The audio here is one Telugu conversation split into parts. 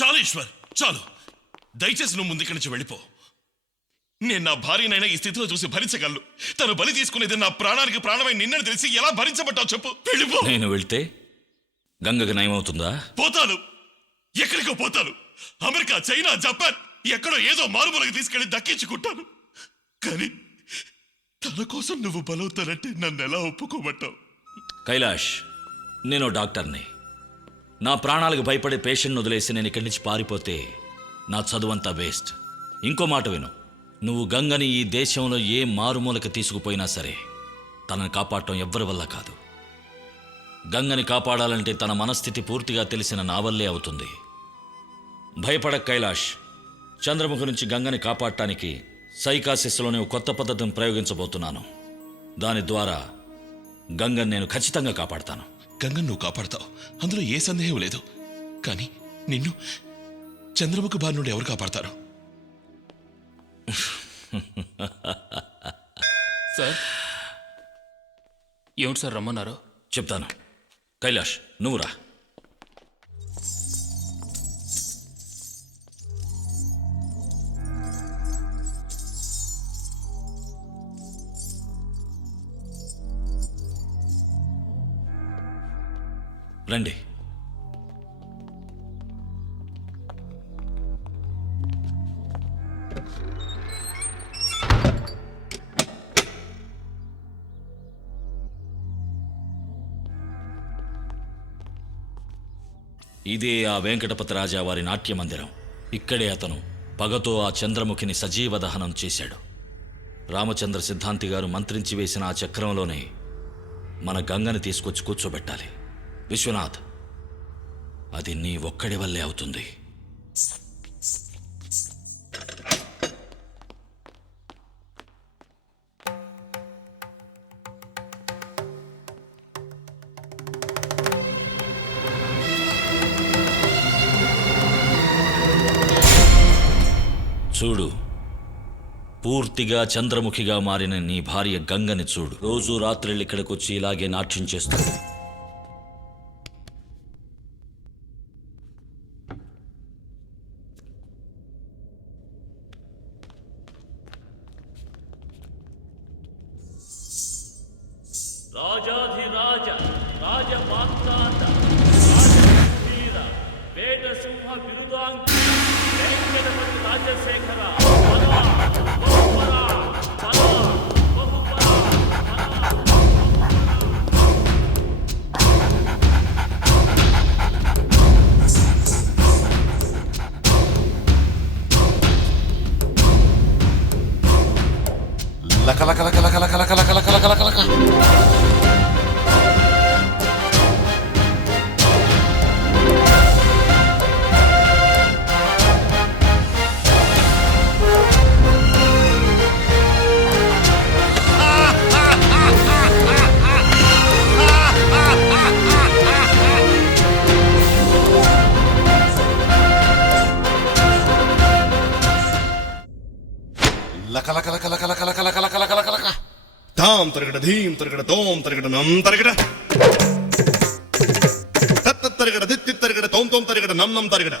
చాలు ఈశ్వర్, చాలు. దయచేసి నువ్వు ముందుకి నుంచి వెళ్ళిపో. నేను నా భార్యనైనా ఈ స్థితిలో చూసి భరించగలను. తను బలి తీసుకునేది నా ప్రాణానికి ప్రాణమై నిన్నని తెలిసి ఎలా భరించబట్టావు చెప్పు. వెళ్ళిపో. నేను వెళ్తే గంగకి నయమవుతుందా? పోతాను. ఎక్కడికో పోతాను. అమెరికా, చైనా, జపాన్, ఎక్కడో ఏదో మారుమూలకి తీసుకెళ్లి దక్కించుకుంటాను. కానీ తన కోసం నువ్వు బలవుతానంటే నన్ను ఎలా ఒప్పుకోమంటావు? కైలాష్, నేను డాక్టర్ని. నా ప్రాణాలకు భయపడే పేషెంట్ను వదిలేసి నేను ఇక్కడి నుంచి పారిపోతే నా చదువంతా వేస్ట్. ఇంకో మాట విను, నువ్వు గంగని ఈ దేశంలో ఏ మారుమూలకి తీసుకుపోయినా సరే తనని కాపాడటం ఎవ్వరి వల్ల కాదు. గంగని కాపాడాలంటే తన మనస్థితి పూర్తిగా తెలిసిన నా వల్లే అవుతుంది. భయపడక కైలాష్. చంద్రముఖి నుంచి గంగని కాపాడటానికి సైకాసిస్లోనే ఒక కొత్త పద్ధతిని ప్రయోగించబోతున్నాను. దాని ద్వారా గంగని నేను ఖచ్చితంగా కాపాడతాను. గంగను నువ్వు కాపాడతావు, అందులో ఏ సందేహం లేదు. కానీ నిన్ను చంద్రముఖి బారి నుండి ఎవరు కాపాడతారు? సార్, ఏమిటి సార్ రమ్మన్నారు? చెప్తాను. కైలాష్, నువ్వు రా. రండి. ఇదే ఆ వెంకటపతి రాజా వారి నాట్య మందిరం. ఇక్కడే అతను పగతో ఆ చంద్రముఖిని సజీవ దహనం చేశాడు. రామచంద్ర సిద్ధాంతి గారు మంత్రించి వేసిన ఆ చక్రంలోనే మన గంగని తీసుకొచ్చి కూర్చోబెట్టాలి. విశ్వనాథ్, అది నీ ఒక్కడి వల్లే అవుతుంది. చూడు, పూర్తిగా చంద్రముఖిగా మారిన నీ భార్య గంగని చూడు. రోజు రాత్రిళ్ళు ఇక్కడికి వచ్చి ఇలాగే నాట్యం చేస్తుంది. రాజాధిరాజ రాజమాతాత రాజధీర వేటసింహ బిరుదాంకి వెంకటపతి రాజశేఖర బలా బహుపరా బలా బహుపరా లక లక లక లక లక లక లక లక లక లక లక. లక లక లక లక లక లక లక లక లక లక. తాం తరగడ ధీం తరగడ తోం తరగడ నం తరగడ తత్త తరగడ దిత్తి తరగడ తోం తోం తరగడ నం నం తరగడ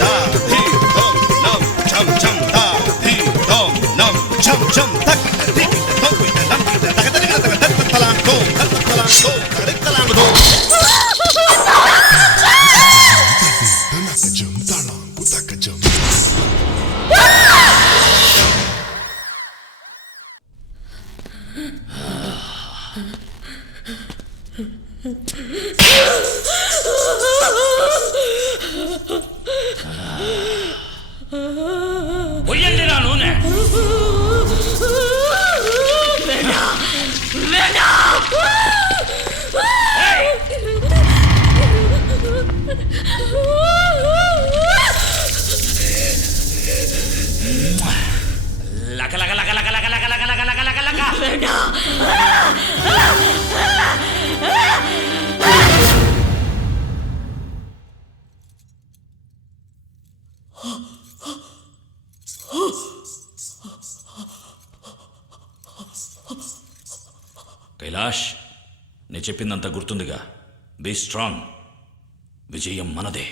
తా ధీ తోం నం చం చం తా ధీ తోం నం చం చం తక్ ధీ తోం నం తక తరగడ తక తత్త తలాం తోం తత్త తలాం తోం తరగడ తలాం తోం Tanakajam talang kutakajam. పొయ్యండిరా నూనె. లక లక లక లక లక లక లక లక లక లక లక. కైలాష్, నేను చెప్పిందంతా గుర్తుందిగా. Be strong. విజయం మనదే.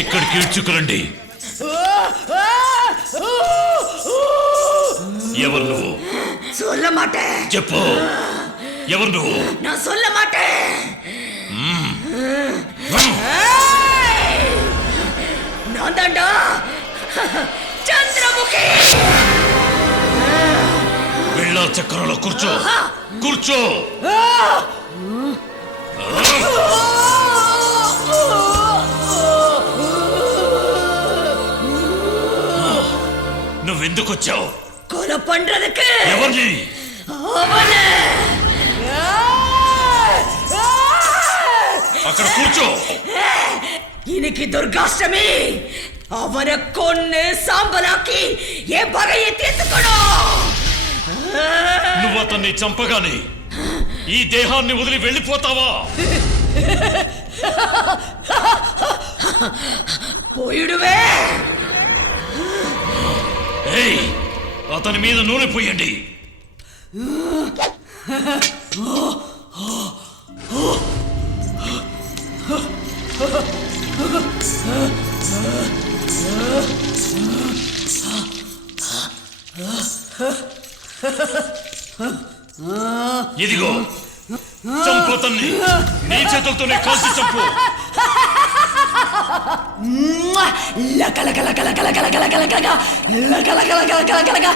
ఇక్కడికి ఈడ్చుకురండి. ఎవరు నువ్వు? சொல்ல மாட்டேன். చెప్పు, ఎవరు నువ్వు? நான் சொல்ல மாட்டேன். நான் தாண்டா చంద్రముఖి. వెళ్ళ చక్రంలో కూర్చో, కూర్చో. నువ్వెందుకు వచ్చావు? కొల పండ్రదకు. ఎవరిని? అవనే. అక్కడ కూర్చో. இன்னைக்கு దుర్గాష్టమి. அவனை கொன்னு சாம்பலாக்கி ఏ పగயை తీర్చుకోணும். నువ్వు అతన్ని చంపగానే ఈ దేహాన్ని వదిలి వెళ్ళిపోతావా? పోయిడువే. ఏయ్, అతని మీద నూనె పోయండి. ఇదిగో చంపుతన్ని నీ చేతులతోనే కాల్చి చంపు. లక లక లక లక లక లక లక లక లక లక లక లక లక.